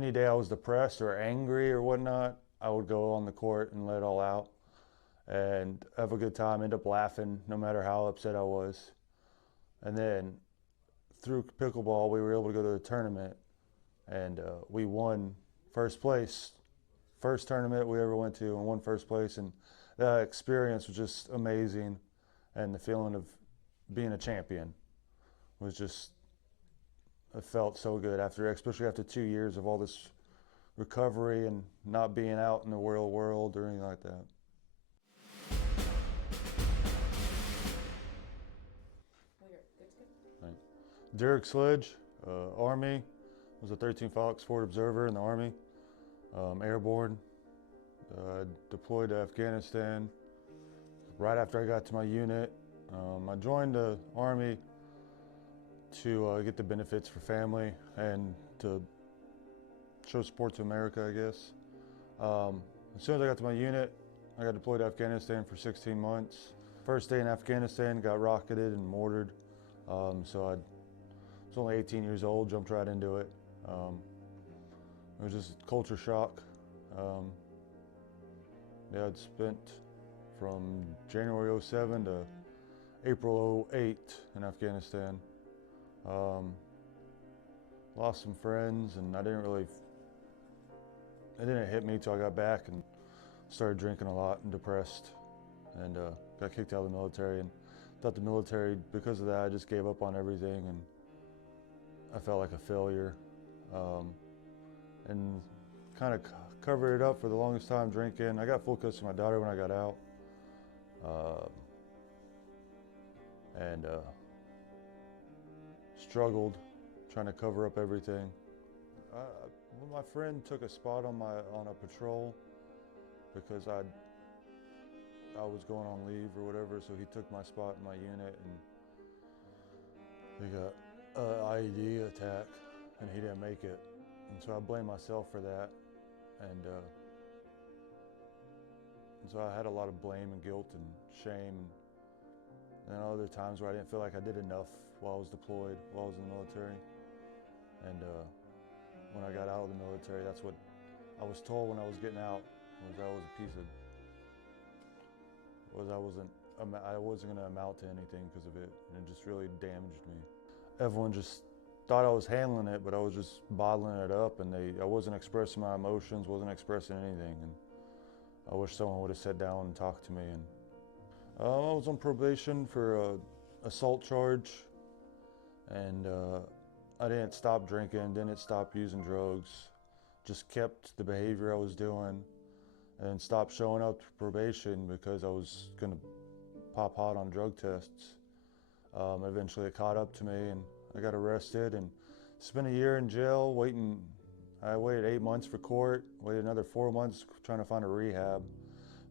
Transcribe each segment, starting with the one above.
Any day I was depressed or angry or whatnot, I would go on the court and let it all out and have a good time, end up laughing no matter how upset I was. And then through pickleball, we were able to go to a tournament and we won first place. First tournament we ever went to and won first place. And that experience was just amazing. And the feeling of being a champion was just, it felt so good after, especially after 2 years of all this recovery and not being out in the real world or anything like that. Thanks. Derek Sledge, Army, was a 13 Fox Forward Observer in the Army, airborne, deployed to Afghanistan. Right after I got to my unit, I joined the Army to get the benefits for family and to show support to America, I guess. As soon as I got to my unit, I got deployed to Afghanistan for 16 months. First day in Afghanistan, got rocketed and mortared. So I was only 18 years old, jumped right into it. It was just culture shock. Yeah, I'd spent from January 07 to April 08 in Afghanistan. Lost some friends, and it didn't hit me till I got back and started drinking a lot and depressed, and got kicked out of the military, and thought the military, because of that, I just gave up on everything, and I felt like a failure, and kind of covered it up for the longest time drinking. I got full custody of my daughter when I got out, and struggled trying to cover up everything. My friend took a spot on a patrol because I was going on leave or whatever, so he took my spot in my unit, and he got an IED attack, and he didn't make it, and so I blame myself for that, and so I had a lot of blame and guilt and shame, and then other times where I didn't feel like I did enough while I was deployed, while I was in the military, and when I got out of the military, that's what I was told when I was getting out, was I was a piece of, I wasn't going to amount to anything because of it, and it just really damaged me. Everyone just thought I was handling it, but I was just bottling it up, and I wasn't expressing my emotions, wasn't expressing anything, and I wish someone would have sat down and talked to me. And I was on probation for an assault charge, and I didn't stop drinking, didn't stop using drugs, just kept the behavior I was doing, and stopped showing up to probation because I was going to pop hot on drug tests. Eventually it caught up to me, and I got arrested and spent a year in jail waiting. I waited 8 months for court, waited another 4 months trying to find a rehab.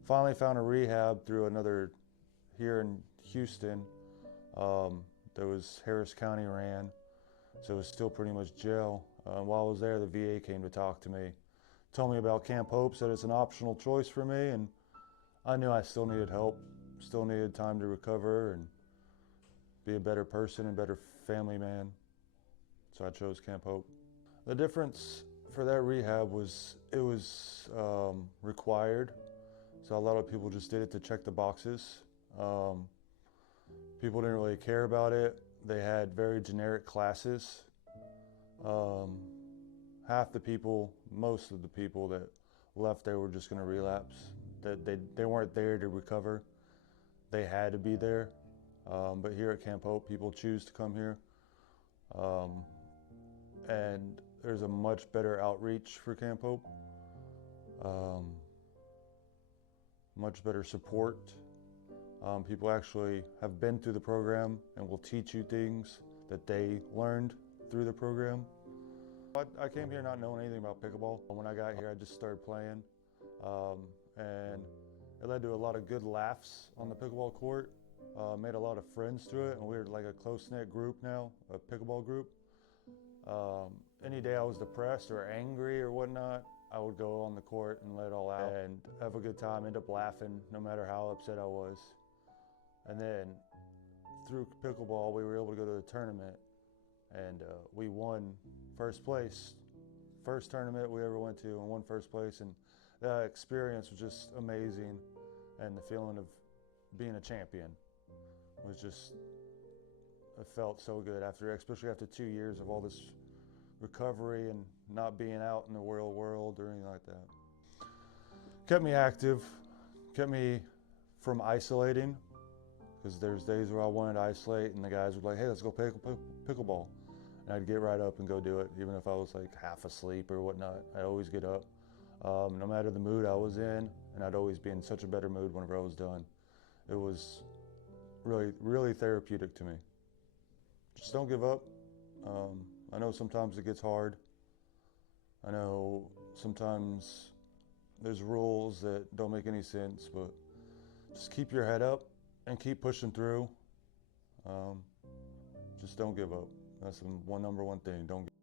Finally found a rehab through another here in Houston. There was Harris County ran, so it was still pretty much jail. While I was there, the VA came to talk to me, told me about Camp Hope, said it's an optional choice for me, and I knew I still needed help, still needed time to recover and be a better person and better family man, so I chose Camp Hope. The difference for that rehab was it was required, so a lot of people just did it to check the boxes. People didn't really care about it. They had very generic classes. Half the people, most of the people that left there were just going to relapse. That they weren't there to recover. They had to be there. But here at Camp Hope, people choose to come here. And there's a much better outreach for Camp Hope. Much better support. People actually have been through the program and will teach you things that they learned through the program. I came here not knowing anything about pickleball. When I got here, I just started playing, and it led to a lot of good laughs on the pickleball court. Made a lot of friends through it, and we're like a close-knit group now, a pickleball group. Any day I was depressed or angry or whatnot, I would go on the court and let it all out and have a good time, end up laughing no matter how upset I was. And then through pickleball, we were able to go to the tournament, and we won first place first tournament we ever went to and won first place, and that experience was just amazing, and the feeling of being a champion was just, it felt so good after, especially after 2 years of all this recovery and not being out in the real world or anything like that. Kept me active, kept me from isolating, because there's days where I wanted to isolate and the guys would be like, hey, let's go play pickleball. And I'd get right up and go do it, even if I was like half asleep or whatnot. I'd always get up, no matter the mood I was in, and I'd always be in such a better mood whenever I was done. It was really, really therapeutic to me. Just don't give up. I know sometimes it gets hard. I know sometimes there's rules that don't make any sense, but just keep your head up and keep pushing through. Just don't give up. That's the number one thing. Don't give up.